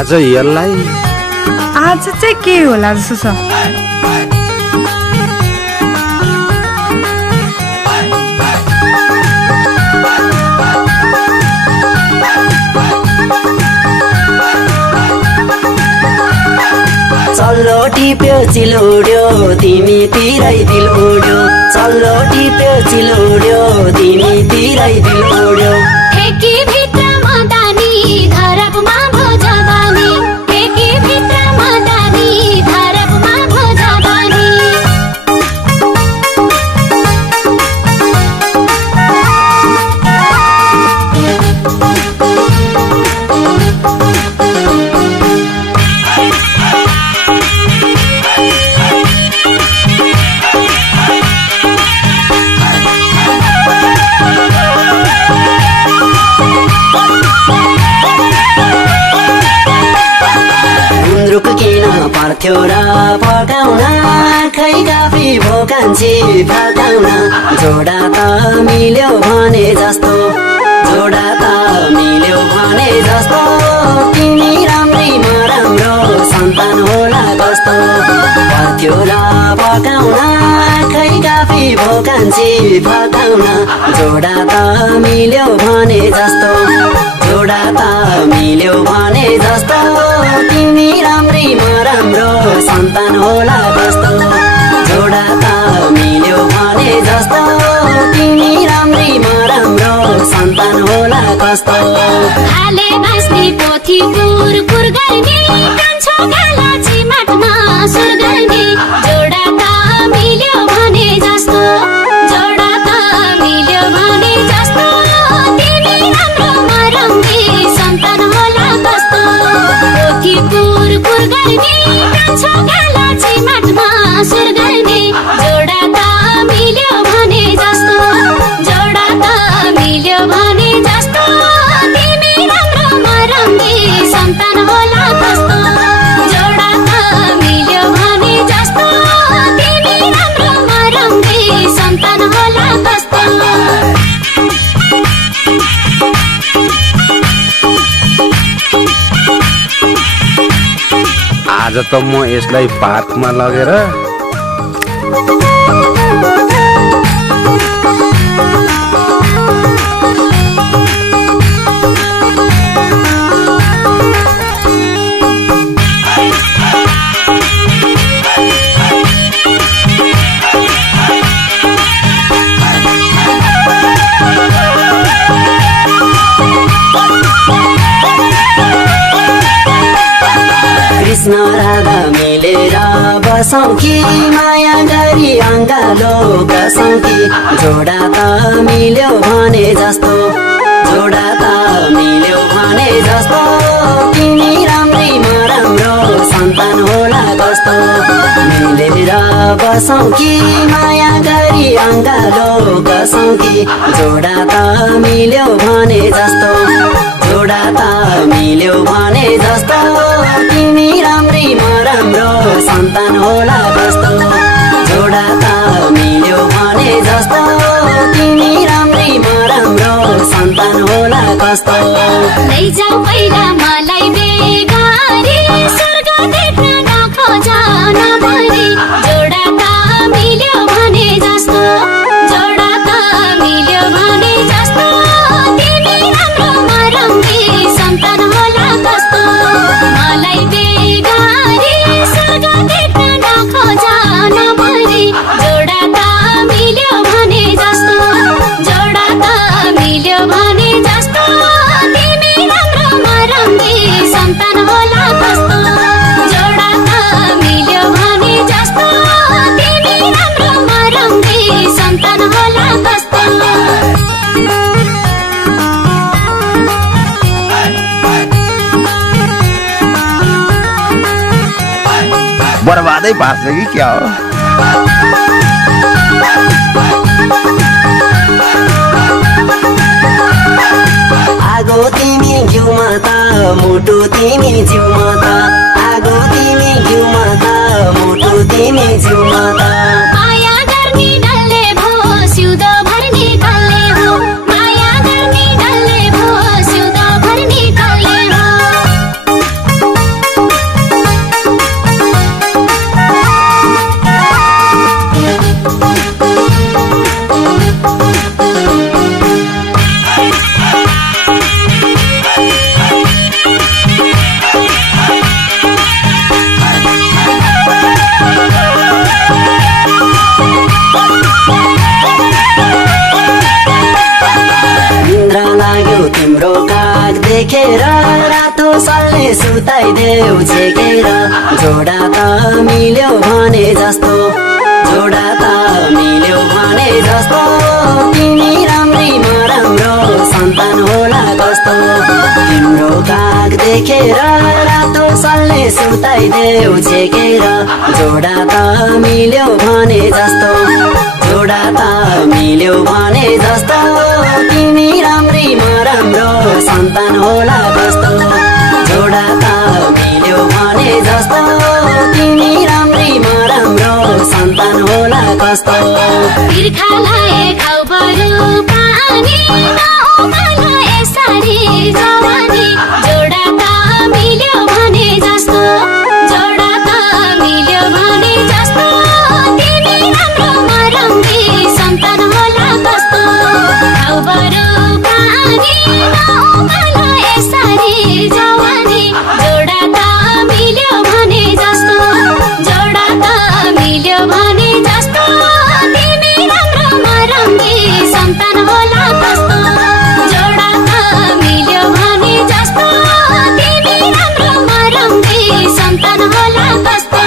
आज यसलाई आज चाहिँ के होला जस्तो छ। चल्लो टिप्यो चिलोड्यो तिमीतिरै दिल उड्यो, चल्लो टिप्यो चिलोड्यो तिमीतिरै दिल उड्यो। ठेकी भित्र मदानी धरपमा भो जवानी, ठेकी भित्र मदानी धरपमा भो जवानी। पर्थ्यो र पकाउन खै काफी भोकान्छी फकाउन, जोडा त मिल्यो भने जस्तो, जोडा त मिल्यो भने जस्तो, तिमी राम्रै म राम्रो सन्तान होला कस्तो। पर्थ्यो र पकाउन खै काफी भोकान्छी फकाउन, जोडा त मिल्यो भने जस्तो, जोडा त मिल्यो भने जस्तो, तिमी राम्रै म राम्रो सन्तान होला कस्तो। जोडा त मिल्यो भने जस्तो, तिमी राम्रै म राम्रो सन्तान होला कस्तो। हाले बास्ने पोथी कुरकुर गर्ने, कान्छो गाला चिमाटमा सुर गर्ने, जोडा त मिल्यो भने जस्तो, जोडा त मिल्यो भने जस्तो, तिमी राम्रो म राम्रै सन्तान होला कस्तो। पोथी कुरकुर गर्ने, कान्छो गाला चिमाटमा सुर गर्ने, जोडा त मिल्यो भने जस्तो, जोडा त मिल्यो भने जस्तो, तिमी राम्रो म राम्रै सन्तान होला कस्तो। जोडा त मिल्यो भने जस्तो, तिमी राम्रो म राम्रै सन्तान होला कस्तो। आज त म यसलाई पार्कमा लगेर कृष्ण राधा मिलेर बसौँ कि माया गरी अङ्गालो कसौँ कि, जोडा त मिल्यो भने जस्तो, जोडा त मिल्यो भने जस्तो, तिमी राम्रै म राम्रो सन्तान होला कस्तो। मिलेर बसौँ कि माया गरी अङ्गालो कसौँ कि, जोडा त मिल्यो भने जस्तो, जोडा त मिल्यो भने जस्तो, तिमी राम्रै म राम्रो सन्तान होला कस्तो। जोडा त मिल्यो भने जस्तो, तिमी राम्रै म राम्रो सन्तान होला कस्तो। लैजाऊ पहिला मलाई बेगारी, स्वर्ग देख्न नखोज नभरी, जोडा त मिल्यो भने जस्तो, जोडा त मिल्यो भने जस्तो, तिमी राम्रो म राम्रै सन्तान होला कस्तो। मलाई बेगारी, स्वर्ग देख्न नखोज नभरी, जोडा त मिल्यो भने जस्तो, जोडा त मिल्यो भने जस्तो, तिमी राम्रो म राम्रै सन्तान होला कस्तो। जोडा त मिल्यो भने जस्तो, तिमी राम्रो म राम्रै सन्तान होला कस्तो। बर्बादै पार्छ कि क्या हो। आगो तिमी घिउमा त मुटु तिमी जिउमा त आगो तिमी घिउमा त मुटु तिमी जिउमा त माया गर्ने डल्ले भो सिउँदो भर्ने डल्ले हो माया गर्ने डल्ले भो सिउँदो भर्ने डल्ले हो तिम्रो काग देखेर रातो सल्ले सुताइदेऊ छेकेर जोडा त मिल्यो भने जस्तो जोडा त मिल्यो भने जस्तो तिमी राम्री म राम्रो सन्तान होला कस्तो तिम्रो काग देखेर रातो सल्ले सुताइदेऊ छेकेर जोडा त मिल्यो भने जस्तो जोडा त मिल्यो भने जस्तो तिमी राम्री म राम्रो सन्तान होला कस्तो जोडा त मिल्यो भने जस्तो तिमी राम्री म राम्रो सन्तान होला कस्तो बिर्खालाई खाऊ बरु पानी नउमाला यसरी जवानी जोडा त मिल्यो भने जस्तो जोडा त मिल्यो भने जस्तो तिमी राम्रो मरम्बी सन्तान होला कस्तो खाऊ बरु पानी नउमाला यसरी जवानी जोडा त मिल्यो भने जस्तो जोडा त मिल्यो भने जस्तो तिमी राम्रो मरम्बी सन्तान होला कस्तो जोडा त मिल्यो भने जस्तो तिमी राम्रो मरम्बी सन्तान होला कस्तो